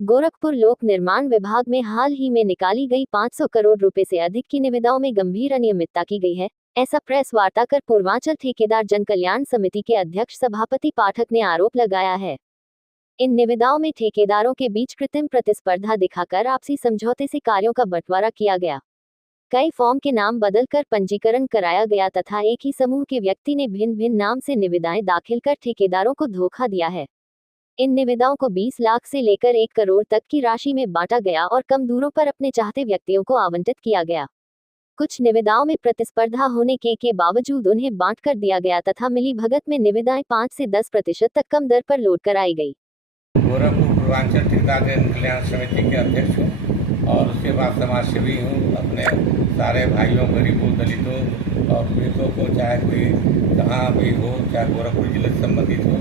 गोरखपुर लोक निर्माण विभाग में हाल ही में निकाली गई 500 करोड़ रुपए से अधिक की निविदाओं में गंभीर अनियमितता की गई है। ऐसा प्रेस वार्ता कर पूर्वांचल ठेकेदार जन कल्याण समिति के अध्यक्ष सभापति पाठक ने आरोप लगाया है। इन निविदाओं में ठेकेदारों के बीच कृत्रिम प्रतिस्पर्धा दिखाकर आपसी समझौते से कार्यों का बंटवारा किया गया। कई फॉर्म के नाम बदलकर पंजीकरण कराया गया तथा एक ही समूह के व्यक्ति ने भिन्न भिन्न नाम से निविदाएं दाखिल कर ठेकेदारों को धोखा दिया है। इन निविदाओं को 20 लाख से लेकर 1 करोड़ तक की राशि में बांटा गया और कम दूरों पर अपने चाहते व्यक्तियों को आवंटित किया गया। कुछ निविदाओं में प्रतिस्पर्धा होने के बावजूद उन्हें बांट कर दिया गया तथा मिली भगत में निविदाएं 5 से 10% तक कम दर पर लोड कराई गई। गोरखपुर पूर्वांचल ठेकेदार जन कल्याण समिति के अध्यक्ष हूँ और उसके बाद समाज सेवी हूँ। अपने सारे भाइयों, गरीबों, दलितों और पीड़ितों को, चाहे कोई कहाँ भी हो, चाहे गोरखपुर जिले से संबंधित हो,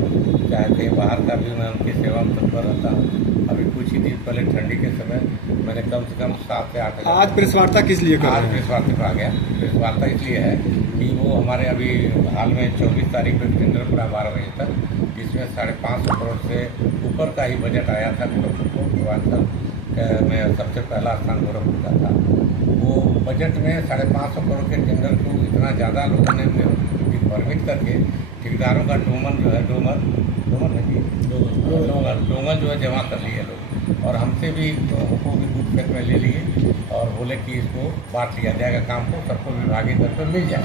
चाहे कहीं बाहर का भी, मैं उनकी सेवा में तत्पर रहता हूँ। अभी कुछ ही दिन पहले ठंडी के समय मैंने कम से कम 7 से 8 आज प्रेस वार्ता किस लिए कर? आज प्रेस वार्ता पर आ गया। प्रेस वार्ता इसलिए है कि वो हमारे अभी हाल में 24 तारीख को टेंडर पड़ा 12 बजे तक, जिसमें 550 करोड़ से ऊपर का ही बजट आया था। गोरखपुर को पूर्वांचल में सबसे पहला स्थान गोरखपुर का था। वो बजट में 550 करोड़ के टेंडर को इतना ज़्यादा लोगों ने परमिट करके ठेकेदारों का डोंगल जो है जमा कर लिए लोग, और हमसे भी हमको भी कुछ फेक में ले लिए और बोले कि इसको बांट लिया जाएगा, काम को सबको विभागीय दर पर मिल जाए।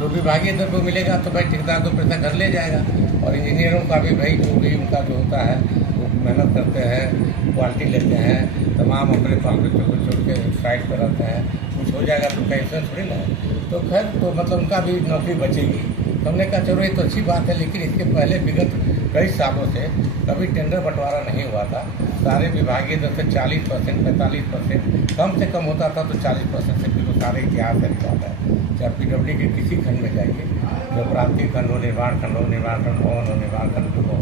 तो विभागीय दर पर मिलेगा तो भाई ठेकेदार तो पैसा घर ले जाएगा, और इंजीनियरों का भी भाई जो भी उनका जो होता है वो मेहनत करते हैं, क्वालिटी लेते हैं, तमाम अपने बाल बच्चों को छोड़ के साइड पर रहते हैं, कुछ हो जाएगा तो टेंशन थोड़ी ना। तो खैर तो मतलब उनका भी नौकरी बचेगी। तो हमने कहा चलो ये तो अच्छी बात है, लेकिन इसके पहले विगत कई सालों से कभी टेंडर बंटवारा नहीं हुआ था। सारे विभागीय दर से 40%, 45%, कम से कम होता था तो 40% से किलो सारे इतिहास है रिकॉर्ड है। चाहे PWD के किसी खंड में जाइए, जो प्रांतीय खंड हो, निर्माण खंड हो, निर्माण खंड भवन हो, निर्माण खंड 2 हो,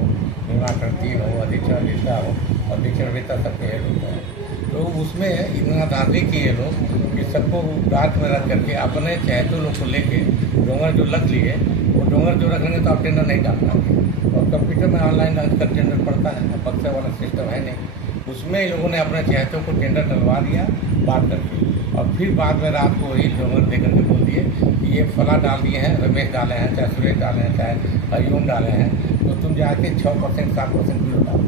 निर्माण खंड 3 हो, अधीक्षण विस्तार हो, अधीक्षण विस्तार सबके हेड होता है। तो उसमें इतना धांधली किए लोग कि सबको रात में रख करके अपने चहेतों लोग को लेके डोंगर जो लग लिए, वो डोंगर जो रखेंगे तो आप टेंडर नहीं डाल पाएंगे। और कंप्यूटर में ऑनलाइन कर टेंडर पड़ता है, बक्से वाला सिस्टम है नहीं। उसमें इन लोगों ने अपने चहेतों को टेंडर डलवा दिया बात करके, और फिर बाद में रात को वही डोंगर दे करके बोल दिए कि ये फला डाल दिए हैं, रमेश डाले हैं, चाहे सुरेश डाले हैं, चाहे हरिओम डाले हैं, तो तुम जाके 6%, 7% बिलो डालो,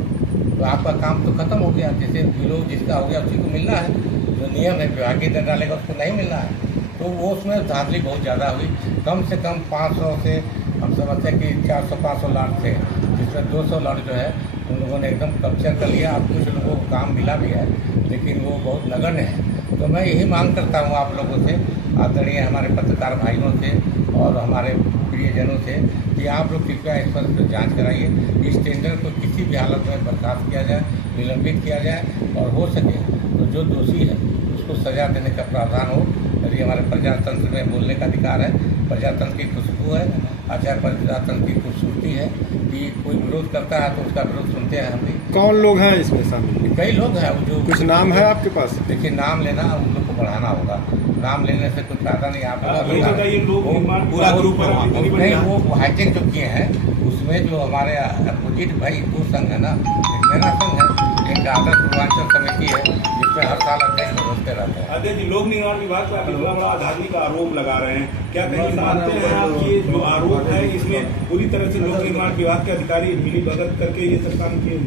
तो आपका काम तो खत्म हो गया। जैसे बिलो जिसका हो गया उसी को मिलना है, जो नियम है विभागीय दर डालेगा उसको नहीं मिलना है। तो वो उसमें धांधली बहुत ज़्यादा हुई। कम से कम 500 से हम समझते हैं कि 400-500 लाख थे, जिसमें 200 लाख जो है उन लोगों ने एकदम कब्जा कर लिया। अब कुछ लोगों को काम मिला भी है, लेकिन वो बहुत नगण्य है। तो मैं यही मांग करता हूँ आप लोगों से, आदरणीय हमारे पत्रकार भाइयों से और हमारे प्रियजनों से, कि आप लोग कृपया इस पर जांच कराइए। इस टेंडर को किसी भी हालत में बर्खास्त किया जाए, निलंबित किया जाए, और हो सके तो जो दोषी है उसको सजा देने का प्रावधान हो। यदि हमारे प्रजातंत्र में बोलने का अधिकार है, प्रजातंत्र की खुशबू है, आचार प्रजातंत्र की खूबसूरती है कि कोई विरोध करता है तो उसका विरोध सुनते हैं हम भी। कौन लोग हैं इसमें शामिल? कई लोग हैं। जो कुछ नाम है आपके पास? देखिए, नाम लेना उन लोग को बढ़ाना होगा, नाम लेने से कुछ फायदा नहीं। आप पूरा ग्रुप नहीं, वो हाईटेक जो किए हैं उसमें जो हमारे अपोजिट भाई 2 संघ है ना, एक मेरा संघ है, एक दादर पूर्वांचल समिति है, जिसमें हर साल अध्यक्ष बदलते रहते हैं। अध्यक्ष जी, लोक निर्माण विभाग पर इतना बड़ा धांधली का आरोप लगा रहे हैं, क्या कहीं मानते हैं आप कि जो आरोप है इसमें पूरी तरह से लोक निर्माण विभाग के अधिकारी मिली भगत करके ये सब काम किए?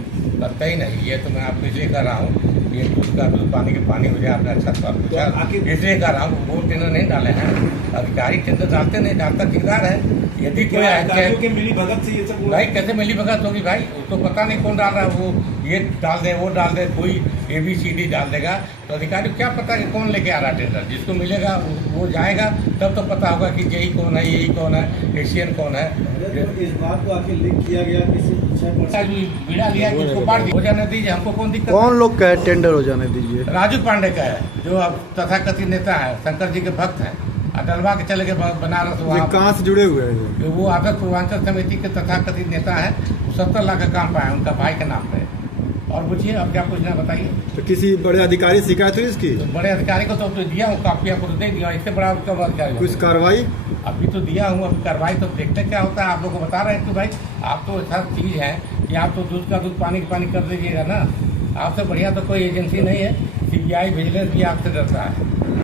कतई नहीं। ये तो मैं आपको इसलिए कर रहा हूँ, ये दूध का दूध पानी के पानी हो जाए। आपने अच्छा सवाल पूछा, इसलिए कर रहा हूँ। वो टेंडर नहीं डाले हैं, अधिकारी टेंडर डालते नहीं, डालता ठेकेदार है। यदि कोई मिली भगत से ये सब नहीं, कैसे मिली भगत होगी भाई? उसको पता नहीं कौन डाल रहा है। वो ये डाल दे, वो डाल दे, कोई ABCD डाल देगा, तो अधिकारी को क्या पता कि कौन लेके आ रहा है टेंडर? जिसको मिलेगा वो जाएगा, तब तो पता होगा कि यही कौन है, यही कौन है, एशियन कौन है। इस बात को आखिर लिख किया गया बीड़ा लिया, किसको बांट दी, हो जाने दीजिए, हमको कौन दिक्कत? कौन लोग का है टेंडर हो जाने दीजिए? राजू पांडे का है, जो अब तथाकथित नेता है, शंकर जी के भक्त हैं, डलवा के चले गए बनारस। वहाँ कहाँ से जुड़े हुए हैं? वो आदर पूर्वांचल समिति के तथाकथित नेता है। 70 लाख का काम पाया उनका भाई के नाम पे। और पूछिए, अब क्या पूछना बताइए। तो किसी बड़े अधिकारी शिकायत हुई इसकी? तो बड़े अधिकारी को तो दिया हूँ, काफी आपको दे दिया। इससे बड़ा उसका अधिकारी कुछ कार्रवाई अभी तो दिया हूँ, अभी कार्रवाई तो देखते क्या होता है। आप लोग को बता रहे हैं कि भाई आप तो ऐसा चीज़ है कि आप तो दूध का दूध पानी का पानी कर दीजिएगा ना। आपसे बढ़िया तो कोई एजेंसी नहीं है। CBI विजिलेंस भी आपसे डरता है।